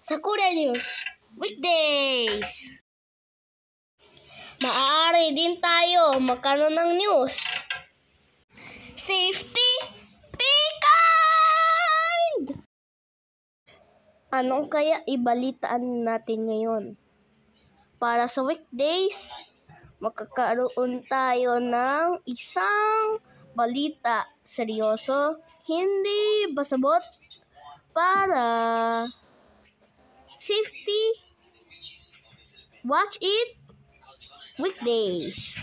Sakura News Weekdays. Maaari din tayo magkaroon ng news. Safety, be kind! Anong kaya ibalitaan natin ngayon? Para sa weekdays, magkakaroon tayo ng isang balita seryoso, hindi basabot, para safety. Watch it weekdays.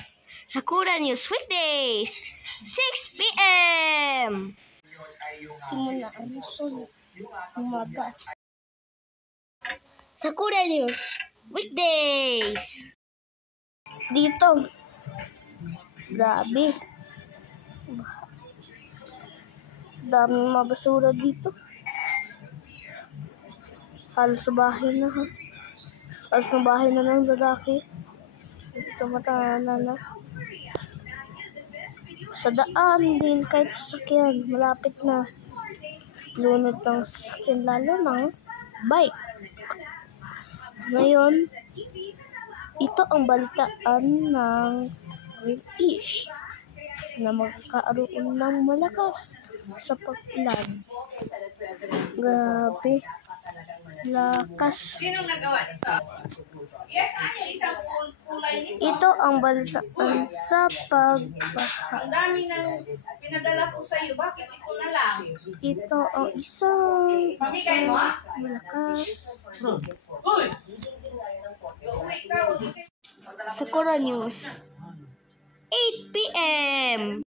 Sakura News Weekdays, 6 p.m. Simula ang sol, umaga. Sakura News Weekdays. Dito. Grabe. Daming mga basura dito. Halos sa bahay na ha. Halos sa bahay na ng lalaki. Ito matana na. Sa daan din kahit sasakyan. Malapit na. Lunod ng sasakyan lalo ng bike. Ngayon, ito ang balitaan ng British na magkakaroon ng malakas sa pag-ulan. Grabe. Lakas. Sinong nagawa nito? Yes, ano isang kulay nito? Ito ang balitaan sa pagbaha. Ang dami ng pinadala ko sa iyo. Bakit ito na lang? Ito ang isang Pamigay mo? malakas. Uuwi ka. Sakura News 8 p.m.